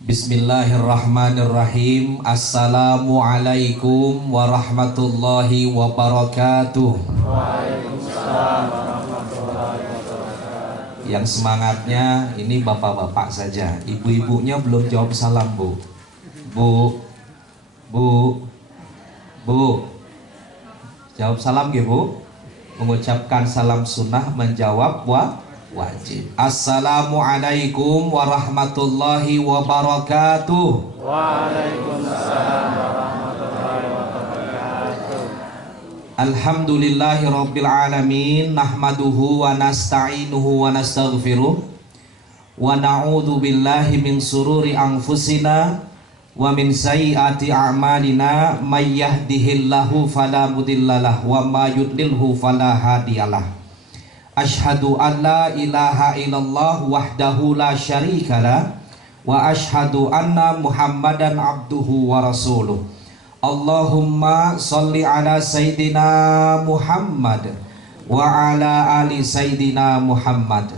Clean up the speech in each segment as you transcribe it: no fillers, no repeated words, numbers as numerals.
Bismillahirrahmanirrahim. Assalamualaikum warahmatullahi wabarakatuh. Waalaikumsalam warahmatullahi wabarakatuh. Yang semangatnya ini bapak-bapak saja, ibu-ibunya belum jawab salam, Bu. Bu, Bu, Bu, jawab salam ya, Bu. Mengucapkan salam sunnah, menjawab wajib. Assalamualaikum warahmatullahi wabarakatuh. Waalaikumsalam warahmatullahi wabarakatuh. Alhamdulillahi rabbil alamin. Nahmaduhu wa nasta'inuhu wa nastaghfiruh. Wa na'udhu billahi min sururi anfusina wa min sayyiati a'malina. May yahdihillahu fala mudhillalah wa may yudlilhu fala hadiyalah. Ashhadu an la ilaha illallah wahdahu la syarikalah wa ashhadu anna Muhammadan abduhu wa rasuluh. Allahumma sholli ala sayyidina Muhammad wa ala ali sayyidina Muhammad.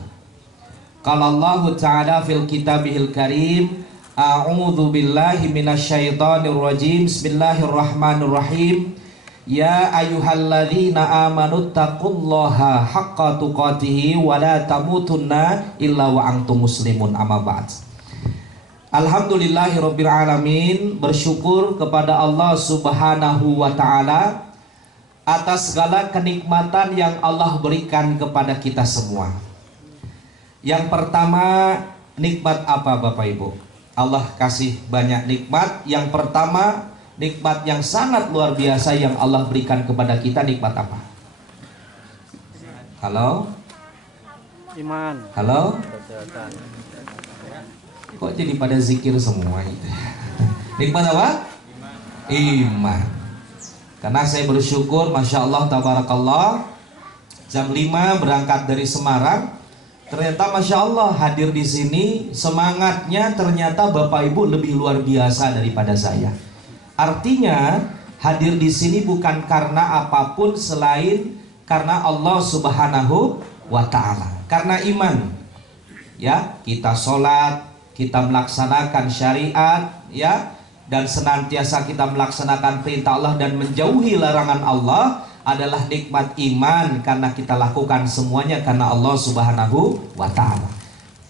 Qala Allah ta'ala fil kitabihil karim, a'udzu billahi minasyaitonir rajim. Bismillahirrahmanirrahim. Ya ayyuhalladzina amanu taqullaha haqqa tuqatih wa la tamutunna illa wa antum muslimun. Amma ba'd. Alhamdulillahirabbil alamin. Bersyukur kepada Allah Subhanahu wa taala atas segala kenikmatan yang Allah berikan kepada kita semua. Yang pertama, nikmat apa Bapak Ibu? Allah kasih banyak nikmat. Yang pertama, nikmat yang sangat luar biasa yang Allah berikan kepada kita. Nikmat apa? Halo? Iman. Halo? Kesehatan. Kok jadi pada zikir semua gitu? Nikmat apa? Iman. Karena saya bersyukur, Masya Allah, Tabarakallah, jam 5 berangkat dari Semarang. Ternyata Masya Allah hadir di sini, semangatnya ternyata Bapak Ibu lebih luar biasa daripada saya. Artinya hadir di sini bukan karena apapun selain karena Allah Subhanahu wa taala. Karena iman. Ya, kita sholat, kita melaksanakan syariat, ya, dan senantiasa kita melaksanakan perintah Allah dan menjauhi larangan Allah adalah nikmat iman, karena kita lakukan semuanya karena Allah Subhanahu wa taala.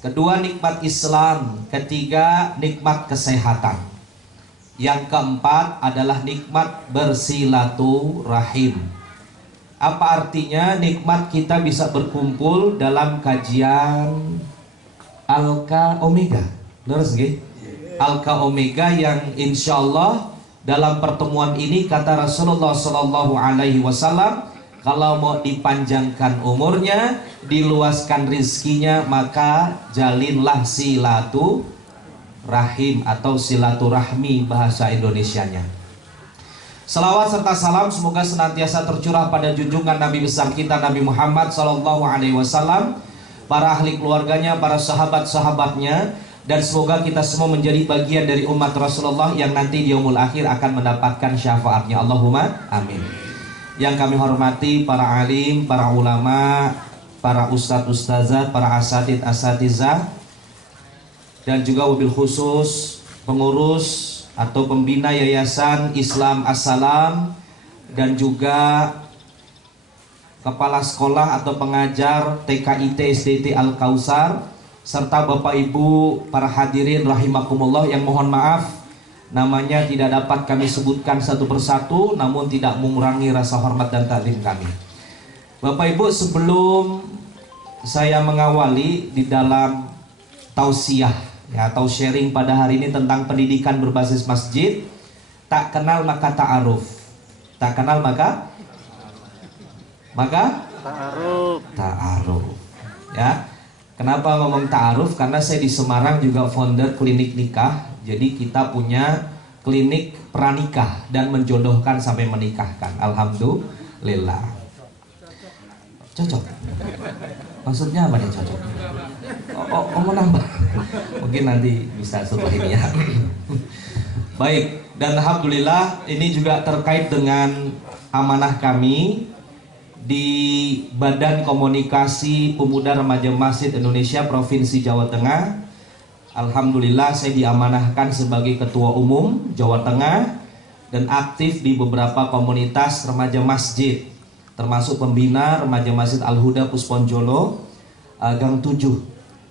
Kedua, nikmat Islam. Ketiga, nikmat kesehatan. Yang keempat adalah nikmat bersilaturahim. Apa artinya? Nikmat kita bisa berkumpul dalam kajian Alka Omega. Terus nggih? Alka Omega yang insya Allah dalam pertemuan ini kata Rasulullah Sallallahu Alaihi Wasallam, kalau mau dipanjangkan umurnya, diluaskan rizkinya, maka jalinlah silaturahim atau silaturahmi bahasa Indonesianya. Salawat serta salam semoga senantiasa tercurah pada junjungan Nabi besar kita Nabi Muhammad Sallallahu Alaihi Wasallam, para ahli keluarganya, para sahabat-sahabatnya, dan semoga kita semua menjadi bagian dari umat Rasulullah yang nanti di yaumul akhir akan mendapatkan syafaatnya. Allahumma amin. Yang kami hormati para alim, para ulama, para ustadz-ustazat, para asatidz-asatizah, dan juga wabil khusus pengurus atau pembina Yayasan Islam As-Salam, dan juga kepala sekolah atau pengajar TKIT SDT Al-Kausar, serta Bapak Ibu para hadirin rahimakumullah yang mohon maaf namanya tidak dapat kami sebutkan satu persatu, namun tidak mengurangi rasa hormat dan taklim kami. Bapak Ibu, sebelum saya mengawali di dalam tausiah, ya, atau sharing pada hari ini tentang pendidikan berbasis masjid, tak kenal maka ta'aruf. Tak kenal maka ta'aruf. Ya. Kenapa ngomong ta'aruf? Karena saya di Semarang juga founder klinik nikah. Jadi kita punya klinik pranikah dan menjodohkan sampai menikahkan. Alhamdulillah. Cocok. Maksudnya apa nih cocok? Oh mau nambah? Mungkin nanti bisa setelah ini ya. Baik, dan alhamdulillah ini juga terkait dengan amanah kami di Badan Komunikasi Pemuda Remaja Masjid Indonesia Provinsi Jawa Tengah. Alhamdulillah saya diamanahkan sebagai Ketua Umum Jawa Tengah dan aktif di beberapa komunitas remaja masjid, termasuk pembina remaja Masjid Al-Huda Pusponjolo, Gang 7,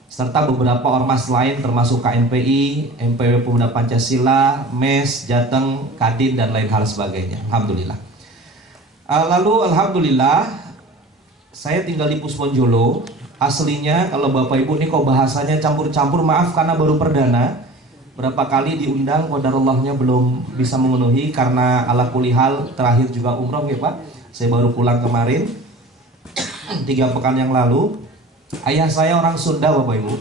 serta beberapa ormas lain termasuk KMPI, MPW Pemuda Pancasila, MES, Jateng, Kadin, dan lain hal sebagainya. Alhamdulillah. Lalu alhamdulillah saya tinggal di Pusponjolo. Aslinya kalau Bapak Ibu ini kok bahasanya campur-campur, maaf karena baru perdana. Berapa kali diundang, qadarallahnya belum bisa memenuhi karena ala kulihal terakhir juga umroh ya Pak. Saya baru pulang kemarin 3 pekan yang lalu. Ayah saya orang Sunda Bapak Ibu,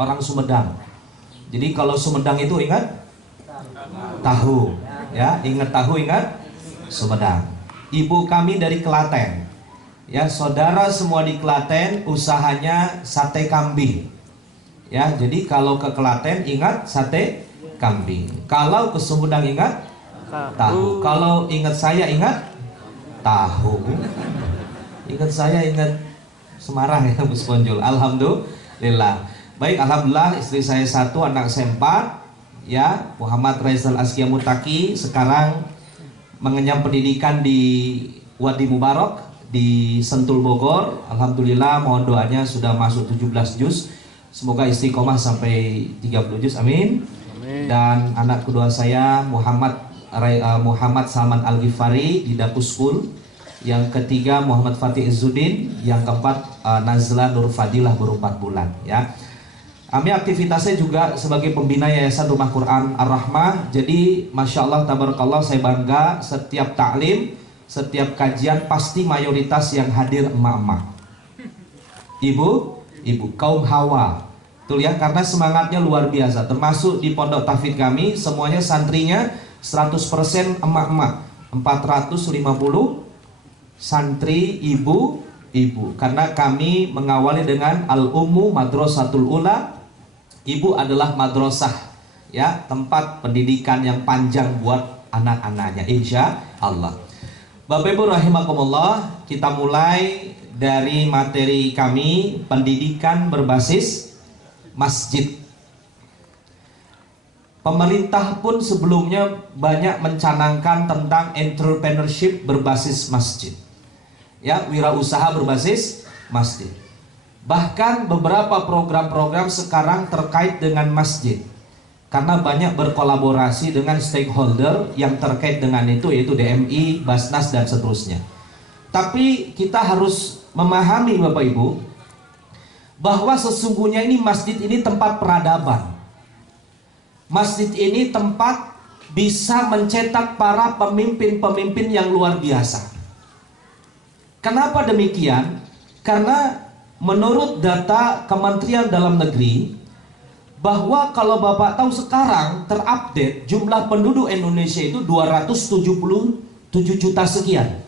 orang Sumedang. Jadi kalau Sumedang itu ingat tahu, ya ingat tahu, ingat Sumedang. Ibu kami dari Klaten. Ya, saudara semua di Klaten usahanya sate kambing. Ya, jadi kalau ke Klaten ingat sate kambing. Kalau ke Sumedang ingat tahu. Kalau ingat saya ingat tahu. Ingat saya ingat Semarang ya, Pusponjol. Alhamdulillah. Baik, alhamdulillah istri saya 1, anak saya 4. Ya, Muhammad Raizal Askia Mutaki sekarang mengenyam pendidikan di Wadi Mubarak di Sentul Bogor. Alhamdulillah, mohon doanya sudah masuk 17 juz. Semoga istiqomah sampai 30 juz, amin. Dan anak kedua saya Muhammad Salman Al-Ghifari di Dapus School. Yang ketiga Muhammad Fatih Izzuddin. Yang keempat Nazla Nur Fadilah baru 4 bulan ya. Kami aktivitasnya juga sebagai pembina Yayasan Rumah Quran Ar-Rahmah. Jadi Masya Allah, tabarakallah, saya bangga setiap taklim, setiap kajian pasti mayoritas yang hadir emak-emak, ibu, kaum hawa. Tuh ya, karena semangatnya luar biasa. Termasuk di pondok tahfidz kami, semuanya santrinya 100% emak-emak. 450 santri ibu. Karena kami mengawali dengan Al-Ummu Madrasatul Ula. Ibu adalah madrasah, ya, tempat pendidikan yang panjang buat anak-anaknya, insya Allah. Bapak Ibu rahimakumullah, kita mulai dari materi kami, pendidikan berbasis masjid. Pemerintah pun sebelumnya banyak mencanangkan tentang entrepreneurship berbasis masjid, ya, wirausaha berbasis masjid. Bahkan beberapa program-program sekarang terkait dengan masjid, karena banyak berkolaborasi dengan stakeholder yang terkait dengan itu, yaitu DMI, Basnas, dan seterusnya. Tapi kita harus memahami Bapak Ibu, bahwa sesungguhnya ini masjid ini tempat peradaban. Masjid ini tempat bisa mencetak para pemimpin-pemimpin yang luar biasa. Kenapa demikian? Karena menurut data Kementerian Dalam Negeri, bahwa kalau Bapak tahu sekarang terupdate jumlah penduduk Indonesia itu 277 juta sekian.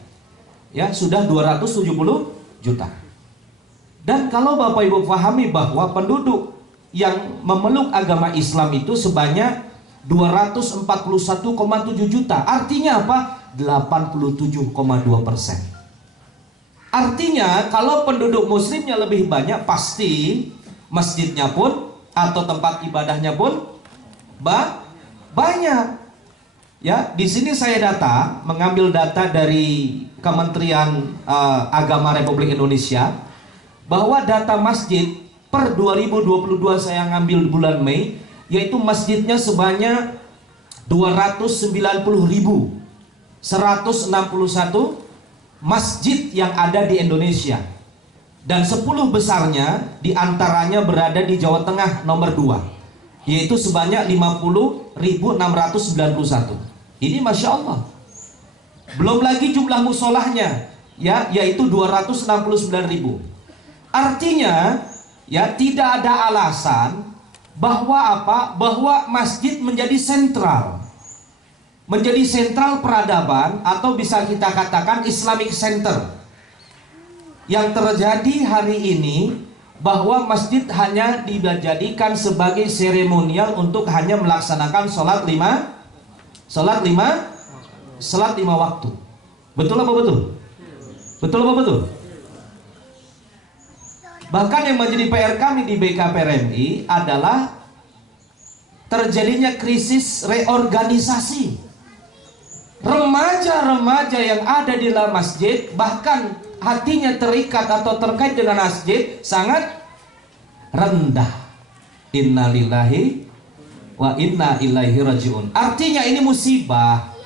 Ya, sudah 270 juta. Dan kalau Bapak Ibu pahami bahwa penduduk yang memeluk agama Islam itu sebanyak 241,7 juta. Artinya apa? 87,2%. Artinya kalau penduduk muslimnya lebih banyak, pasti masjidnya pun atau tempat ibadahnya pun banyak. Ya, di sini saya mengambil data dari Kementerian Agama Republik Indonesia, bahwa data masjid per 2022 saya ngambil bulan Mei, yaitu masjidnya sebanyak 290.161 masjid yang ada di Indonesia, dan 10 besarnya diantaranya berada di Jawa Tengah nomor 2, yaitu sebanyak 50.691. Ini Masya Allah. Belum lagi jumlah musolahnya, ya, yaitu 269.000. Artinya, ya, tidak ada alasan bahwa bahwa masjid menjadi sentral. Menjadi sentral peradaban, atau bisa kita katakan Islamic Center. Yang terjadi hari ini, bahwa masjid hanya dijadikan sebagai seremonial untuk hanya melaksanakan sholat lima waktu. Betul apa betul? Betul apa betul? Bahkan yang menjadi PR kami di BKPRMI adalah terjadinya krisis reorganisasi. Remaja-remaja yang ada di dalam masjid, bahkan hatinya terikat atau terkait dengan masjid, sangat rendah. Innalillahi wa inna ilaihi rajiun. Artinya ini musibah.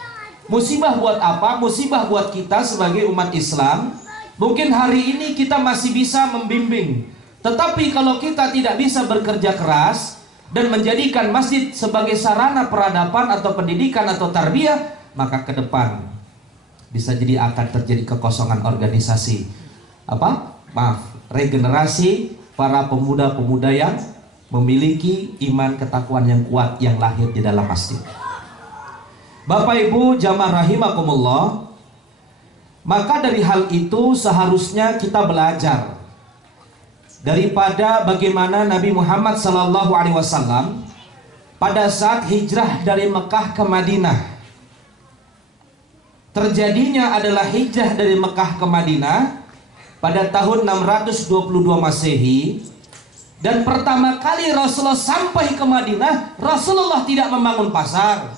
Musibah buat apa? Musibah buat kita sebagai umat Islam. Mungkin hari ini kita masih bisa membimbing, tetapi kalau kita tidak bisa bekerja keras dan menjadikan masjid sebagai sarana peradaban atau pendidikan atau tarbiyah, maka ke depan bisa jadi akan terjadi kekosongan organisasi. Regenerasi para pemuda-pemuda yang memiliki iman ketakwaan yang kuat yang lahir di dalam masjid. Bapak Ibu jamaah rahimakumullah, maka dari hal itu seharusnya kita belajar daripada bagaimana Nabi Muhammad SAW pada saat hijrah dari Mekah ke Madinah. Terjadinya adalah hijrah dari Mekah ke Madinah pada tahun 622 Masehi. Dan pertama kali Rasulullah sampai ke Madinah, Rasulullah tidak membangun pasar.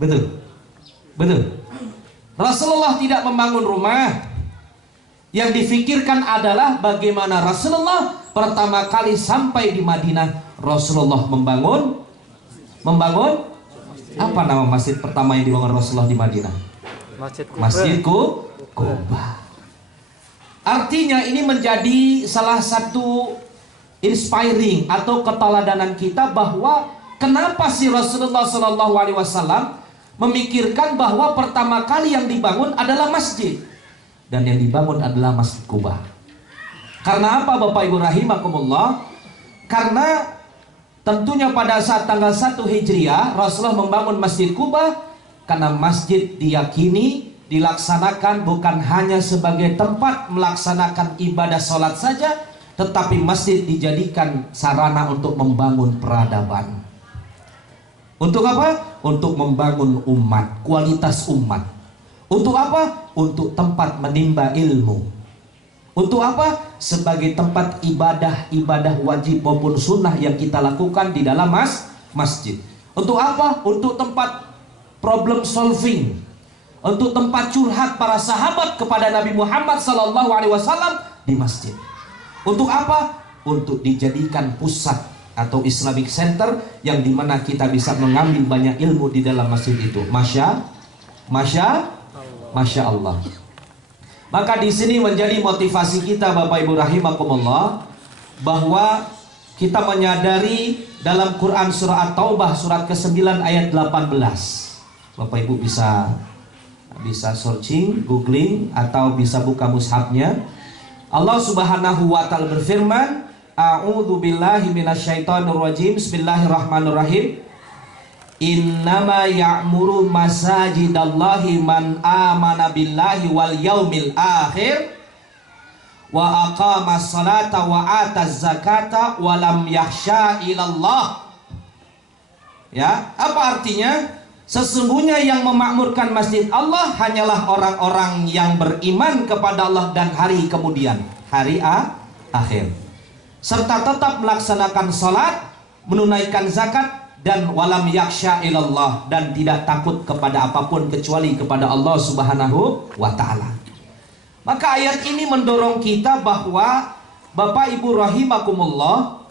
Betul? Betul. Rasulullah tidak membangun rumah. Yang difikirkan adalah bagaimana Rasulullah pertama kali sampai di Madinah, Rasulullah membangun apa nama masjid pertama yang dibangun Rasulullah di Madinah? Masjid Quba. Artinya ini menjadi salah satu inspiring atau keteladanan kita bahwa kenapa sih Rasulullah SAW memikirkan bahwa pertama kali yang dibangun adalah masjid, dan yang dibangun adalah Masjid Quba. Karena apa Bapak Ibu rahimakumullah? Karena tentunya pada saat tanggal 1 Hijriah Rasulullah membangun Masjid Quba, karena masjid diyakini dilaksanakan bukan hanya sebagai tempat melaksanakan ibadah sholat saja, tetapi masjid dijadikan sarana untuk membangun peradaban. Untuk apa? Untuk membangun umat, kualitas umat. Untuk apa? Untuk tempat menimba ilmu. Untuk apa? Sebagai tempat ibadah wajib maupun sunnah yang kita lakukan di dalam masjid. Untuk apa? Untuk tempat problem solving. Untuk tempat curhat para sahabat kepada Nabi Muhammad SAW di masjid. Untuk apa? Untuk dijadikan pusat atau Islamic Center yang dimana kita bisa mengambil banyak ilmu di dalam masjid itu. Masya Allah. Maka di sini menjadi motivasi kita Bapak Ibu rahimakumullah, bahwa kita menyadari dalam Quran surah At-Taubah surat ke-9 ayat 18. Bapak Ibu bisa searching, googling, atau bisa buka mushafnya. Allah Subhanahu wa taala berfirman, A'udzu billahi minasyaitonir rajim. Bismillahirrahmanirrahim. Innama ya'muru masajidallahi man amana billahi wal yaumil akhir wa aqamas salata wa ataz zakata wa lam yakhsha ilallah. Ya, apa artinya? Sesungguhnya yang memakmurkan masjid Allah hanyalah orang-orang yang beriman kepada Allah dan hari kemudian, hari akhir, serta tetap melaksanakan salat, menunaikan zakat, dan walam yaksha ilallah, dan tidak takut kepada apapun kecuali kepada Allah Subhanahu wa ta'ala. Maka ayat ini mendorong kita bahwa Bapak Ibu rahimakumullah,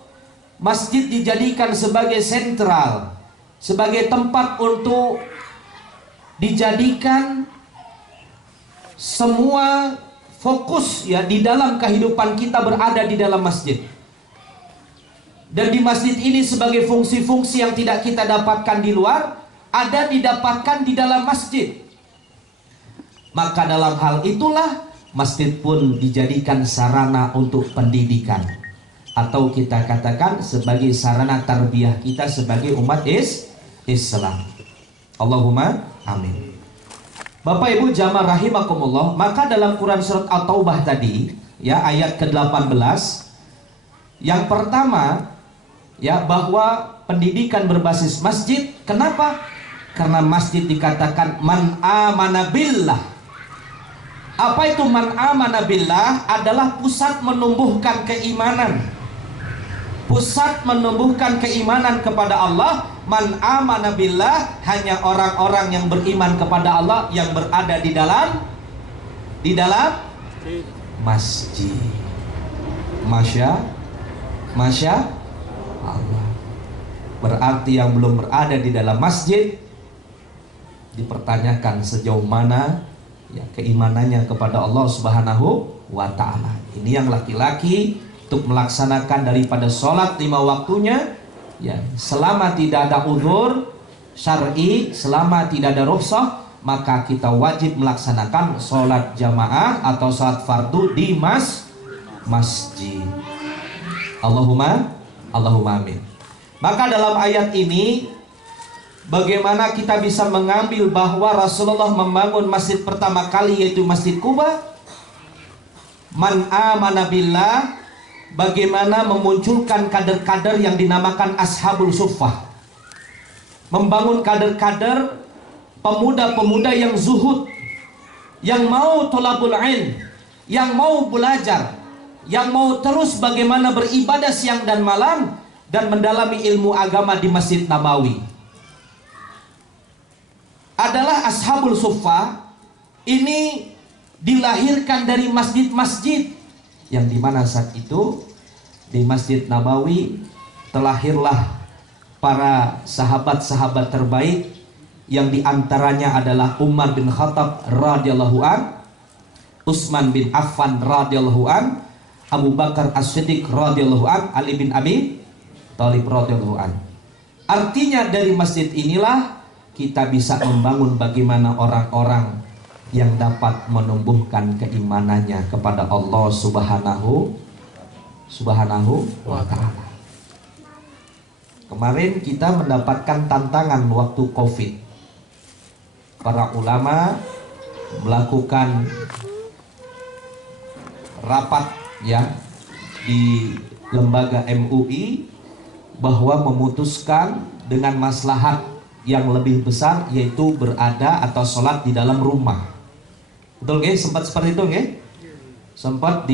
masjid dijadikan sebagai sentral, sebagai tempat untuk dijadikan semua fokus ya di dalam kehidupan kita berada di dalam masjid. Dan di masjid ini sebagai fungsi-fungsi yang tidak kita dapatkan di luar, ada didapatkan di dalam masjid. Maka dalam hal itulah masjid pun dijadikan sarana untuk pendidikan, atau kita katakan sebagai sarana tarbiyah kita sebagai umat Islam. Allahumma amin. Bapak Ibu jamaah rahimakumullah, maka dalam Quran surat At-Taubah tadi ya ayat ke-18, yang pertama ya bahwa pendidikan berbasis masjid. Kenapa? Karena masjid dikatakan man amana billah. Apa itu man amana billah? Adalah pusat menumbuhkan keimanan. Pusat menumbuhkan keimanan kepada Allah, man amana billah, hanya orang-orang yang beriman kepada Allah yang berada di dalam masjid. Masya Allah. Berarti yang belum berada di dalam masjid dipertanyakan sejauh mana ya keimanannya kepada Allah Subhanahu wa ta'ala. Ini yang laki-laki untuk melaksanakan daripada sholat 5 waktunya ya, selama tidak ada uzur syar'i, selama tidak ada rukhsah, maka kita wajib melaksanakan sholat jamaah atau sholat fardu di masjid. Allahumma amin. Maka dalam ayat ini bagaimana kita bisa mengambil bahwa Rasulullah membangun masjid pertama kali yaitu Masjid Quba? Man amana billah, bagaimana memunculkan kader-kader yang dinamakan Ashabul Suffah. Membangun kader-kader pemuda-pemuda yang zuhud, yang mau tolabul ilm, yang mau belajar, yang mau terus bagaimana beribadah siang dan malam dan mendalami ilmu agama di Masjid Nabawi. Adalah Ashabul Suffah ini dilahirkan dari masjid-masjid yang dimana saat itu di Masjid Nabawi terlahirlah para sahabat-sahabat terbaik yang diantaranya adalah Umar bin Khattab radhiyallahu an, Utsman bin Affan radhiyallahu an, Abu Bakar As-Siddiq radhiyallahu an, Ali bin Abi Thalib radhiyallahu an. Artinya dari masjid inilah kita bisa membangun bagaimana orang-orang yang dapat menumbuhkan keimanannya kepada Allah Subhanahu wa ta'ala. Kemarin kita mendapatkan tantangan waktu Covid. Para ulama melakukan rapat ya di lembaga MUI bahwa memutuskan dengan maslahat yang lebih besar yaitu berada atau sholat di dalam rumah. Betul nggih? Sempat seperti itu nggih? Sempat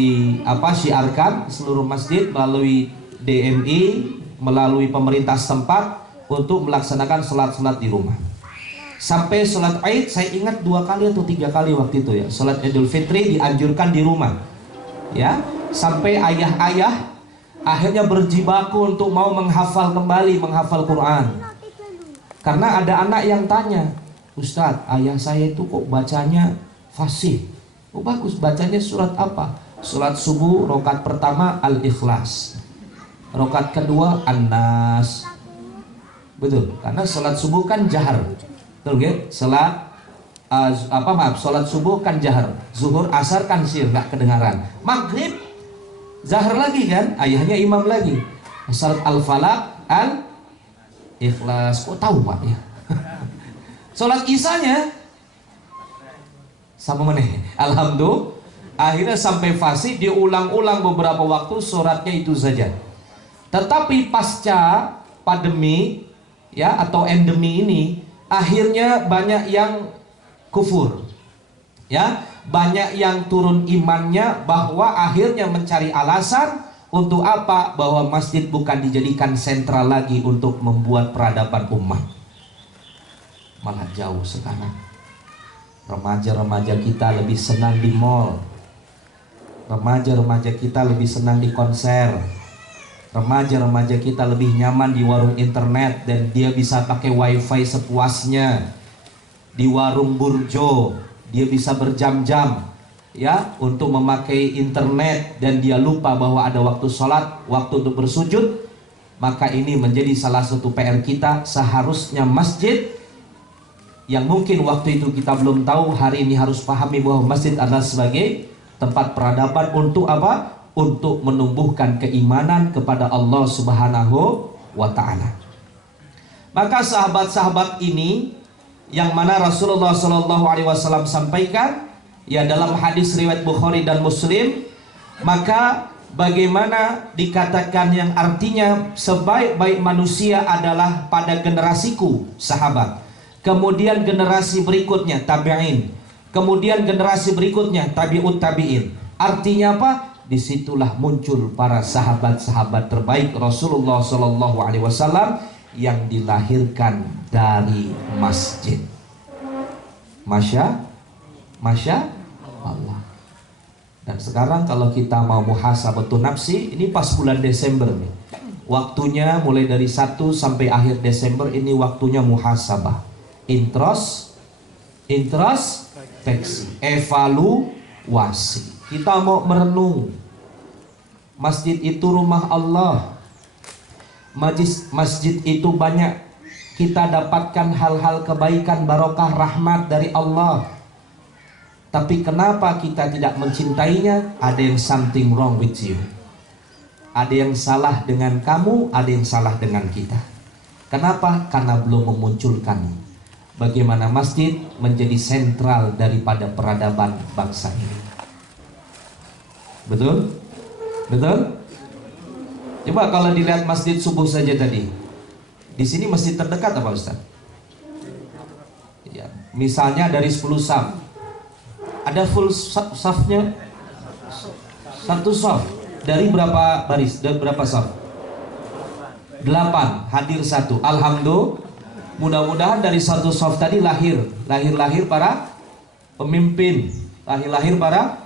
syiarkan seluruh masjid melalui DMI, melalui pemerintah setempat untuk melaksanakan sholat-sholat di rumah. Sampai sholat Aid saya ingat 2 kali atau 3 kali waktu itu ya. Sholat Idul Fitri dianjurkan di rumah. Ya, sampai ayah-ayah akhirnya berjibaku untuk mau menghafal Quran. Karena ada anak yang tanya, Ustadz, ayah saya itu kok bacanya fasih. Oh bagus, bacanya surat apa? Surat subuh rakaat pertama Al-Ikhlas, rakaat kedua An-Nas. Betul, karena salat subuh kan jahar. Betul nggih? Salat subuh kan jahar. Zuhur, asar kan sir, nggak kedengaran. Maghrib zahar lagi kan? Ayahnya imam lagi. Salat Al-Falaq, Al-Ikhlas. Kok tahu Pak ya? Salat isanya sama meneh. Alhamdulillah. Akhirnya sampai fasih diulang-ulang beberapa waktu suratnya itu saja. Tetapi pasca pandemi ya atau endemi ini akhirnya banyak yang kufur. Ya, banyak yang turun imannya bahwa akhirnya mencari alasan untuk apa? Bahwa masjid bukan dijadikan sentral lagi untuk membuat peradaban umat. Malah jauh sekarang. Remaja-remaja kita lebih senang di mall. Remaja-remaja kita lebih senang di konser. Remaja-remaja kita lebih nyaman di warung internet dan dia bisa pakai wifi sepuasnya. Di warung burjo dia bisa berjam-jam ya untuk memakai internet dan dia lupa bahwa ada waktu sholat, waktu untuk bersujud. Maka ini menjadi salah satu PR kita. Seharusnya masjid yang mungkin waktu itu kita belum tahu, hari ini harus pahami bahwa masjid adalah sebagai tempat peradaban untuk apa? Untuk menumbuhkan keimanan kepada Allah Subhanahu wa ta'ala. Maka sahabat-sahabat ini yang mana Rasulullah SAW sampaikan ya dalam hadis riwayat Bukhari dan Muslim, maka bagaimana dikatakan yang artinya sebaik-baik manusia adalah pada generasiku sahabat. Kemudian generasi berikutnya tabi'in. Kemudian generasi berikutnya tabi'ut tabi'in. Artinya apa? disitulah muncul para sahabat-sahabat terbaik Rasulullah Shallallahu Alaihi Wasallam yang dilahirkan dari masjid. Masya Allah. Dan sekarang kalau kita mau muhasabatun nafsi, ini pas bulan Desember nih. Waktunya mulai dari 1 sampai akhir Desember ini waktunya muhasabah. Introspeksi, evaluasi. Kita mau merenung. Masjid itu rumah Allah. Masjid itu banyak kita dapatkan hal-hal kebaikan, barokah, rahmat dari Allah. Tapi kenapa kita tidak mencintainya? Ada yang something wrong with you. Ada yang salah dengan kamu, ada yang salah dengan kita. Kenapa? Karena belum memunculkan bagaimana masjid menjadi sentral daripada peradaban bangsa ini. Betul? Betul? Coba kalau dilihat masjid subuh saja tadi. Di sini masjid terdekat apa Ustaz? Ya, misalnya dari 10 saf. Ada full safnya? Satu saf. Dari berapa baris? Dari berapa saf? 8. Hadir 1. Alhamdulillah. Mudah-mudahan dari satu saf tadi lahir para pemimpin, lahir para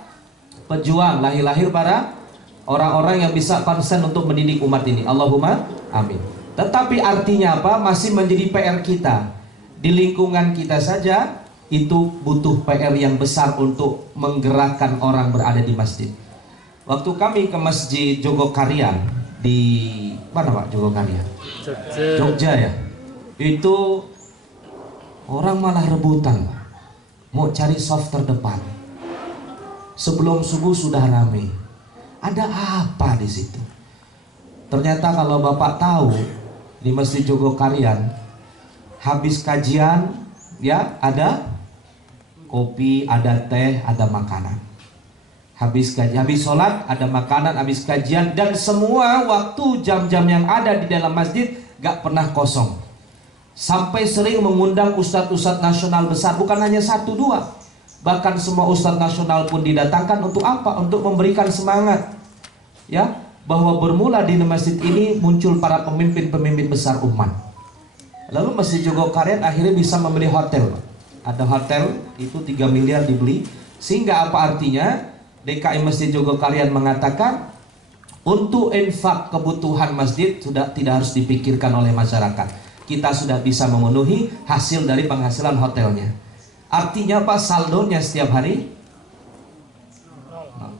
pejuang, lahir para orang-orang yang bisa konsen untuk mendidik umat ini. Allahumma amin. Tetapi artinya apa? Masih menjadi PR kita. Di lingkungan kita saja itu butuh PR yang besar untuk menggerakkan orang berada di masjid. Waktu kami ke Masjid Jogokarian di mana Pak? Jogokarian? Jogja ya. Itu orang malah rebutan mau cari soft terdepan. Sebelum subuh sudah ramai. Ada apa di situ? Ternyata kalau Bapak tahu di Masjid Jogokarian habis kajian ya ada kopi, ada teh, ada makanan. Habis sholat ada makanan, habis kajian, dan semua waktu jam-jam yang ada di dalam masjid gak pernah kosong. Sampai sering mengundang ustadz-ustadz nasional besar, bukan hanya 1-2, bahkan semua ustadz nasional pun didatangkan untuk apa? Untuk memberikan semangat, ya, bahwa bermula di masjid ini muncul para pemimpin-pemimpin besar umat. Lalu Masjid Jogokarian akhirnya bisa membeli hotel. Ada hotel itu 3 miliar dibeli, sehingga apa artinya? DKI Masjid Jogokarian mengatakan untuk infak kebutuhan masjid sudah tidak harus dipikirkan oleh masyarakat. Kita sudah bisa memenuhi hasil dari penghasilan hotelnya. Artinya apa? Saldonya setiap hari nol.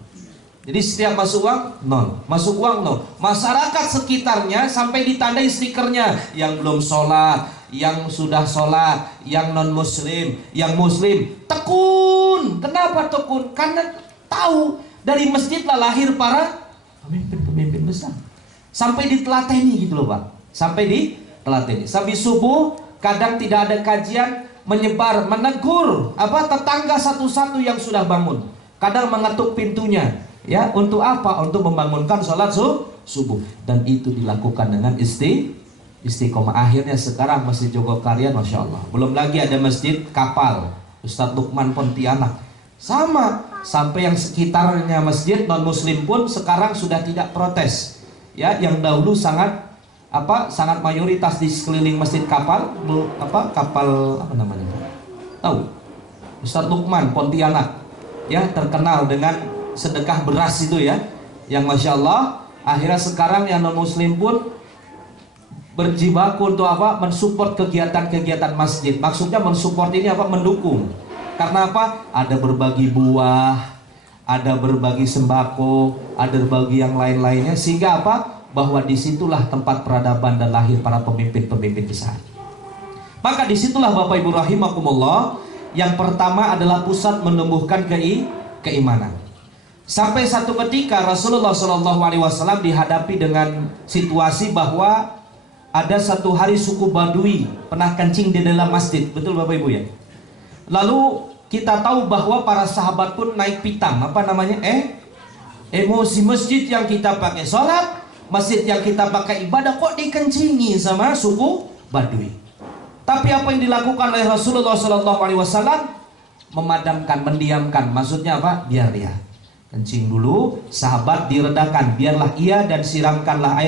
Jadi setiap masuk uang nol, masuk uang nol. Masyarakat sekitarnya sampai ditandai stikernya, yang belum sholat, yang sudah sholat, yang non muslim, yang muslim. Tekun. Kenapa tekun? Karena tahu dari masjid lah lahir para pemimpin-pemimpin besar. Sampai ditelateni gitu loh Pak. Sampai ditelateni. Sampai subuh kadang tidak ada kajian, menyebar, menegur apa tetangga satu-satu yang sudah bangun. Kadang mengetuk pintunya. Ya, untuk apa? Untuk membangunkan sholat subuh. Dan itu dilakukan dengan istiqomah. Akhirnya sekarang Masjid Jogokarian, Masya Allah. Belum lagi ada masjid kapal Ustadz Lukman Pontianak. Sama, sampai yang sekitarnya masjid non muslim pun sekarang sudah tidak protes. Ya, yang dahulu sangat mayoritas di sekeliling masjid kapal apa namanya? Tahu? Ustadz Lukman Pontianak, ya, terkenal dengan sedekah beras itu ya, yang Masya Allah. Akhirnya sekarang yang non muslim pun berjibaku untuk apa? Mensupport kegiatan-kegiatan masjid. Maksudnya mensupport ini apa? Mendukung. Karena apa? Ada berbagi buah, ada berbagi sembako, ada berbagi yang lain-lainnya. Sehingga apa? Bahwa disitulah tempat peradaban dan lahir para pemimpin-pemimpin besar. Maka disitulah Bapak Ibu rahimakumullah, yang pertama adalah pusat menumbuhkan keimanan. Sampai satu ketika Rasulullah SAW dihadapi dengan situasi bahwa ada satu hari suku Badui pernah kencing di dalam masjid. Betul Bapak Ibu ya? Lalu kita tahu bahwa para sahabat pun naik pitam, apa namanya? Emosi masjid yang kita pakai sholat, masjid yang kita pakai ibadah kok dikencingi sama suku Badui. Tapi apa yang dilakukan oleh Rasulullah SAW? Memadamkan, mendiamkan. Maksudnya apa? Biar dia. Kencing dulu, sahabat diredakan, biarlah ia dan siramkanlah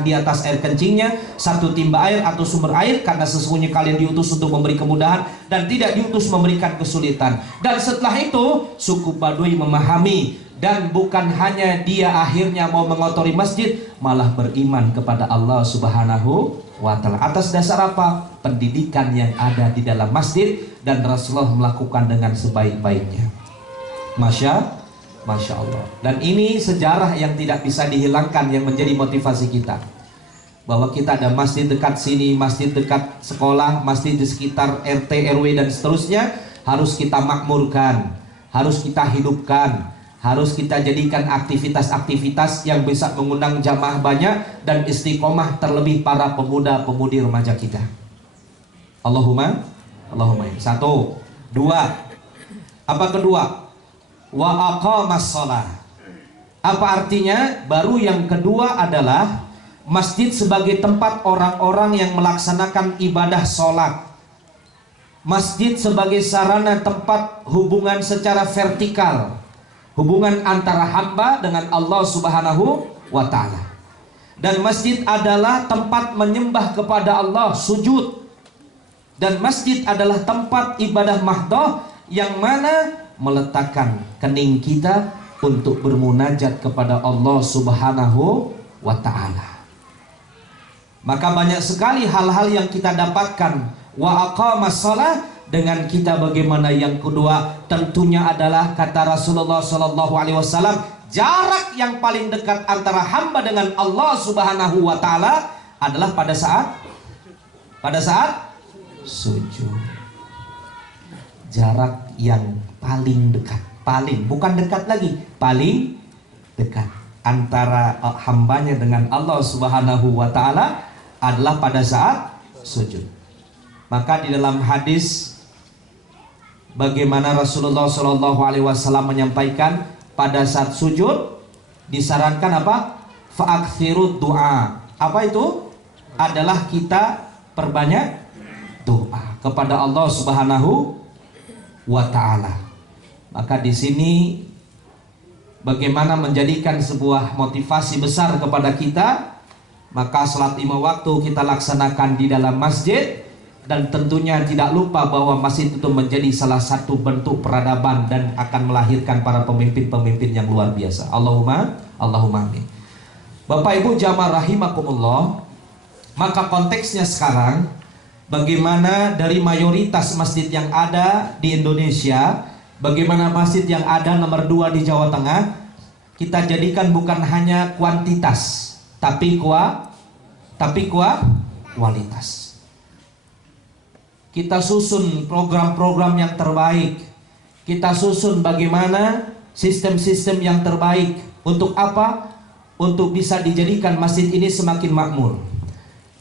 di atas air kencingnya 1 timba air atau sumber air, karena sesungguhnya kalian diutus untuk memberi kemudahan dan tidak diutus memberikan kesulitan. Dan setelah itu suku Baduy memahami, dan bukan hanya dia akhirnya mau mengotori masjid, malah beriman kepada Allah Subhanahu wa Ta'ala. Atas dasar apa? Pendidikan yang ada di dalam masjid, dan Rasulullah melakukan dengan sebaik-baiknya. Masya Allah. Dan ini sejarah yang tidak bisa dihilangkan, yang menjadi motivasi kita, bahwa kita ada masjid dekat sini, masjid dekat sekolah, masjid di sekitar RT, RW dan seterusnya, harus kita makmurkan, harus kita hidupkan, harus kita jadikan aktivitas-aktivitas yang bisa mengundang jamaah banyak dan istiqomah, terlebih para pemuda-pemudi remaja kita. Allahumma. 1, 2. Apa kedua? Wa aqamas shalah. Apa artinya? Baru yang kedua adalah masjid sebagai tempat orang-orang yang melaksanakan ibadah sholat. Masjid sebagai sarana tempat hubungan secara vertikal, hubungan antara hamba dengan Allah Subhanahu wa Ta'ala. Dan masjid adalah tempat menyembah kepada Allah, sujud. Dan masjid adalah tempat ibadah mahdoh, yang mana meletakkan kening kita untuk bermunajat kepada Allah Subhanahu wa Ta'ala. Maka banyak sekali hal-hal yang kita dapatkan. Wa aqamas shalah, dengan kita bagaimana. Yang kedua tentunya adalah kata Rasulullah SAW, jarak yang paling dekat antara hamba dengan Allah Subhanahu wa Ta'ala adalah pada saat sujud. Jarak yang paling dekat, bukan dekat lagi, paling dekat antara hambanya dengan Allah Subhanahu wa Ta'ala adalah pada saat sujud. Maka di dalam hadis, bagaimana Rasulullah SAW menyampaikan, pada saat sujud disarankan apa? Fa'akthirud du'a. Apa itu? Adalah kita perbanyak doa kepada Allah Subhanahu wa Ta'ala. Maka di sini bagaimana menjadikan sebuah motivasi besar kepada kita. Maka salat 5 waktu kita laksanakan di dalam masjid, dan tentunya tidak lupa bahwa masjid itu menjadi salah satu bentuk peradaban dan akan melahirkan para pemimpin-pemimpin yang luar biasa. Allahumma amin. Bapak Ibu jamaah rahimakumullah, maka konteksnya sekarang, bagaimana dari mayoritas masjid yang ada di Indonesia, bagaimana masjid yang ada nomor 2 di Jawa Tengah, kita jadikan bukan hanya kuantitas, tapi kualitas. Kita susun program-program yang terbaik. Kita susun bagaimana sistem-sistem yang terbaik. Untuk apa? Untuk bisa dijadikan masjid ini semakin makmur.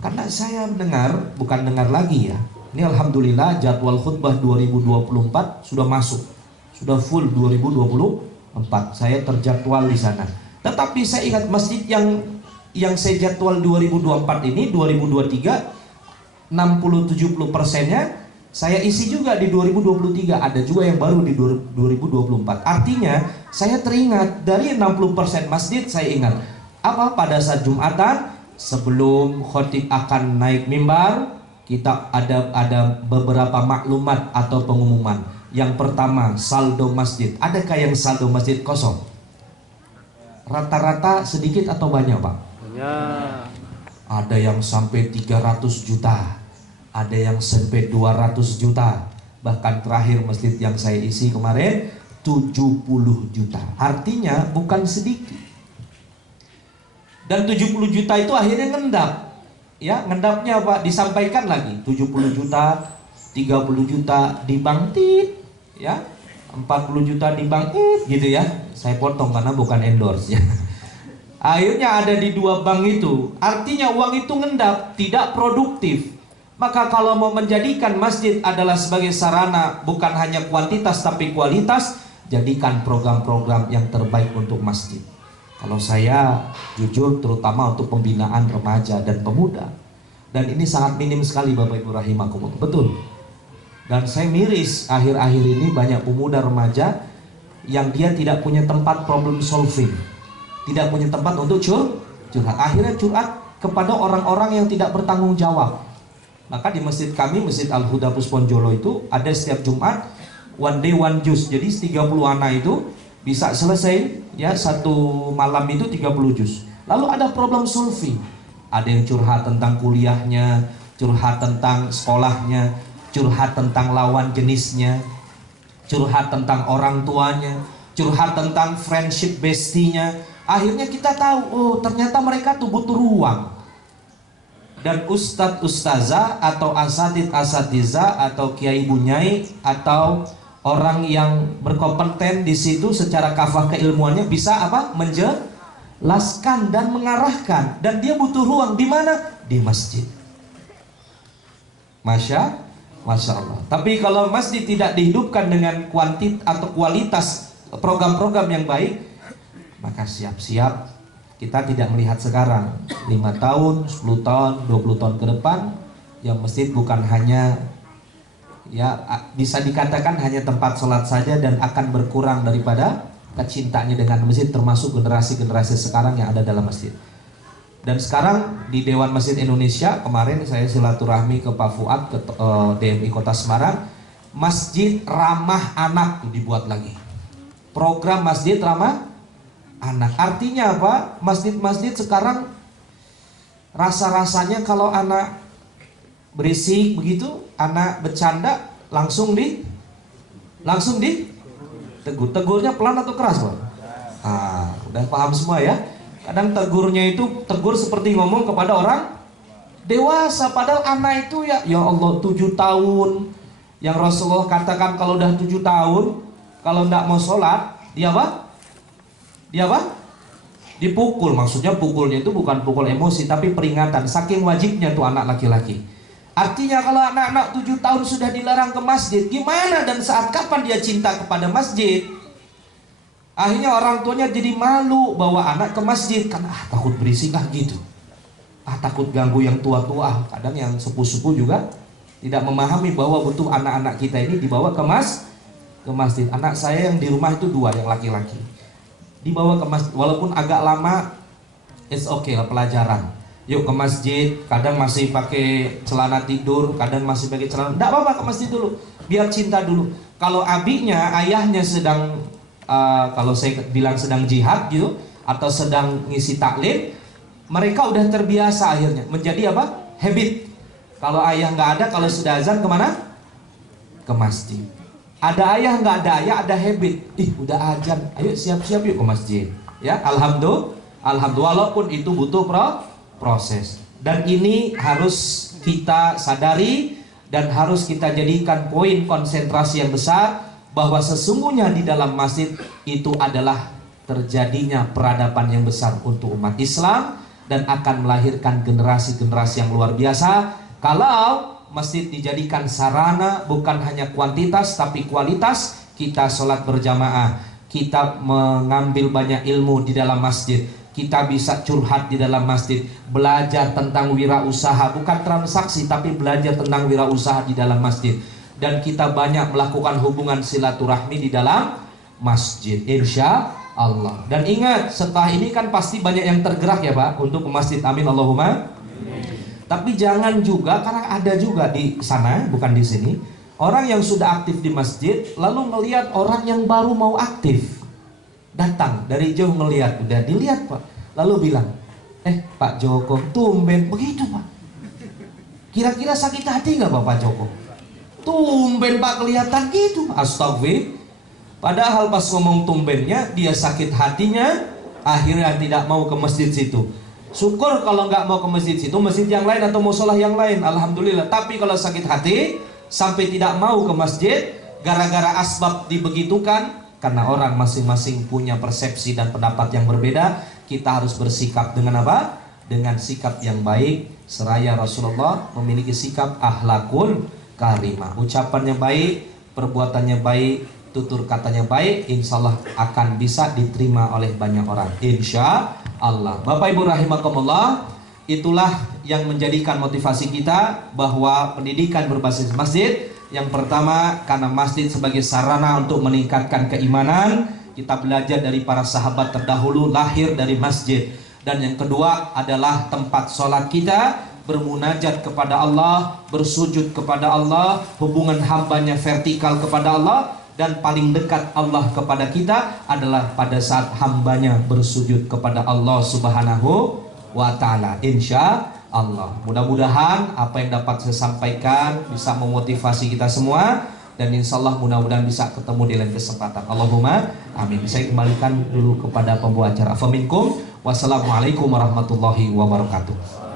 Karena saya mendengar, bukan dengar lagi ya, ini alhamdulillah jadwal khutbah 2024 sudah masuk, sudah full 2024. Saya terjadwal di sana. Tetapi saya ingat masjid yang saya jadwal 2024 ini, 2023 60-70%-nya saya isi juga di 2023. Ada juga yang baru di 2024. Artinya saya teringat dari 60% masjid. Saya ingat apa? Pada saat Jumatan, sebelum khotib akan naik mimbar, kita ada beberapa maklumat atau pengumuman. Yang pertama, saldo masjid. Adakah yang saldo masjid kosong? Rata-rata sedikit atau banyak, Pak? Banyak. Ada yang sampai 300 juta, ada yang sampai 200 juta. Bahkan terakhir masjid yang saya isi kemarin 70 juta. Artinya bukan sedikit. Dan 70 juta itu akhirnya ngendap. Ya, ngendapnya apa? Disampaikan lagi 70 juta, 30 juta di bank tit, ya. 40 juta di bank gitu ya. Saya potong karena bukan endorse ya. Akhirnya ada di 2 bank itu. Artinya uang itu ngendap, tidak produktif. Maka kalau mau menjadikan masjid adalah sebagai sarana, bukan hanya kuantitas tapi kualitas, jadikan program-program yang terbaik untuk masjid. Kalau saya jujur, terutama untuk pembinaan remaja dan pemuda, dan ini sangat minim sekali Bapak Ibu rahimakumullah. Betul. Dan saya miris akhir-akhir ini banyak pemuda remaja yang dia tidak punya tempat problem solving, tidak punya tempat untuk curhat. Akhirnya curhat kepada orang-orang yang tidak bertanggung jawab. Maka di masjid kami, Masjid Al-Huda Pusponjolo itu ada setiap Jumat one day one juice. Jadi 30 anak itu bisa selesai ya, satu malam itu 30 juz. Lalu ada problem solving. Ada yang curhat tentang kuliahnya, curhat tentang sekolahnya, curhat tentang lawan jenisnya, curhat tentang orang tuanya, curhat tentang friendship bestinya. Akhirnya kita tahu, oh ternyata mereka tuh butuh ruang. Dan ustadz ustazah atau asatid asatiza atau kiai bunyai atau orang yang berkompeten di situ secara kafah keilmuannya bisa apa? Menjelaskan dan mengarahkan. Dan dia butuh ruang di mana? Di masjid. Masya Allah. Tapi kalau masjid tidak dihidupkan dengan kualitas program-program yang baik, maka siap-siap kita tidak melihat sekarang 5 tahun, 10 tahun, 20 tahun ke depan yang masjid bukan hanya ya bisa dikatakan hanya tempat sholat saja dan akan berkurang daripada kecintaannya dengan masjid, termasuk generasi-generasi sekarang yang ada dalam masjid. Dan sekarang di Dewan Masjid Indonesia, kemarin saya silaturahmi ke Pak Fuad, ke DMI Kota Semarang, masjid ramah anak tuh dibuat lagi. Program masjid ramah anak. Artinya apa? Masjid-masjid sekarang rasa-rasanya kalau anak berisik begitu, anak bercanda langsung ditegur. Tegurnya pelan atau keras, Pak? Udah paham semua ya? Kadang tegurnya itu tegur seperti ngomong kepada orang dewasa, padahal anak itu ya Allah 7 tahun. Yang Rasulullah katakan kalau udah 7 tahun kalau enggak mau sholat, dia apa? Dipukul. Maksudnya pukulnya itu bukan pukul emosi, tapi peringatan. Saking wajibnya tuh anak laki-laki. Artinya kalau anak-anak 7 tahun sudah dilarang ke masjid, gimana dan saat kapan dia cinta kepada masjid? Akhirnya orang tuanya jadi malu bawa anak ke masjid karena takut berisik gitu. Takut ganggu yang tua-tua. Kadang yang sepuh-sepuh juga tidak memahami bahwa butuh anak-anak kita ini dibawa ke masjid. Anak saya yang di rumah itu 2 yang laki-laki. Dibawa ke masjid, walaupun agak lama, it's okay lah, pelajaran. Yuk ke masjid, kadang masih pakai celana tidur, kadang masih pakai celana. Enggak apa-apa, ke masjid dulu, biar cinta dulu. Kalau abinya, ayahnya sedang, kalau saya bilang sedang jihad gitu, atau sedang ngisi taklim, mereka udah terbiasa akhirnya, menjadi apa? Habit. Kalau ayah nggak ada, kalau sudah azan kemana? Ke masjid. Ada ayah nggak ada ayah, ada habit. Udah azan, ayo siap-siap yuk ke masjid. Ya, alhamdulillah. Walaupun itu butuh proses. Dan ini harus kita sadari dan harus kita jadikan poin konsentrasi yang besar bahwa sesungguhnya di dalam masjid itu adalah terjadinya peradaban yang besar untuk umat Islam dan akan melahirkan generasi-generasi yang luar biasa kalau masjid dijadikan sarana bukan hanya kuantitas tapi kualitas. Kita sholat berjamaah, kita mengambil banyak ilmu di dalam masjid, kita bisa curhat di dalam masjid, belajar tentang wirausaha, bukan transaksi tapi belajar tentang wirausaha di dalam masjid. Dan kita banyak melakukan hubungan silaturahmi di dalam masjid, insya Allah. Dan ingat, setelah ini kan pasti banyak yang tergerak ya Pak untuk ke masjid, amin Allahumma. Tapi jangan juga, karena ada juga di sana, bukan di sini, orang yang sudah aktif di masjid lalu melihat orang yang baru mau aktif, datang dari jauh melihat, udah dilihat Pak, lalu bilang, Pak Joko tumben begitu Pak, kira-kira sakit hati nggak Pak Joko? Tumben Pak kelihatan gitu. Astagfirullah. Padahal pas ngomong tumbennya dia sakit hatinya, akhirnya tidak mau ke masjid situ. Syukur kalau nggak mau ke masjid situ, masjid yang lain atau musolah yang lain, alhamdulillah. Tapi kalau sakit hati sampai tidak mau ke masjid gara-gara asbab dibegitukan, karena orang masing-masing punya persepsi dan pendapat yang berbeda, kita harus bersikap dengan apa? Dengan sikap yang baik. Seraya Rasulullah memiliki sikap akhlakul karimah, ucapannya baik, perbuatannya baik, tutur katanya baik, insya Allah akan bisa diterima oleh banyak orang, insya Allah. Bapak Ibu rahimakumullah, itulah yang menjadikan motivasi kita bahwa pendidikan berbasis masjid, yang pertama karena masjid sebagai sarana untuk meningkatkan keimanan, Kita belajar dari para sahabat terdahulu, lahir dari masjid. Dan yang kedua adalah tempat sholat kita, bermunajat kepada Allah, bersujud kepada Allah, hubungan hambanya vertikal kepada Allah. Dan paling dekat Allah kepada kita adalah pada saat hambanya bersujud kepada Allah Subhanahu wa ta'ala. Insya Allah. Mudah-mudahan apa yang dapat saya sampaikan bisa memotivasi kita semua. Dan insya Allah mudah-mudahan bisa ketemu di lain kesempatan. Allahumma amin. Saya kembalikan dulu kepada pembawa acara. Afaminkum. Wassalamualaikum warahmatullahi wabarakatuh.